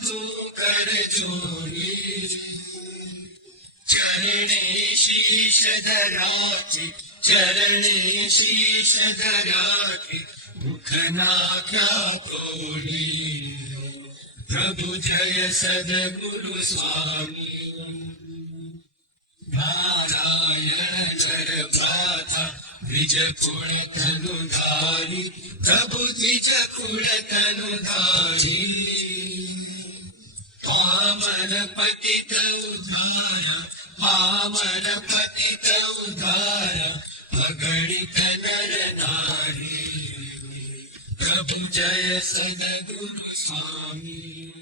बंधु कर जोड़ी चरणे शीश धराचे चरणे शीश धराचे मुख नाख्या तोडी प्रभु जय सद्गुरु स्वामी नारायण प्राथा द्विज कुळ तनुधारी प्रभु द्विज कुळ तनुधारी पतित उद्धार पावन पतित उद्धार अगणित नर नारी। प्रभु जय सद गुरु स्वामी।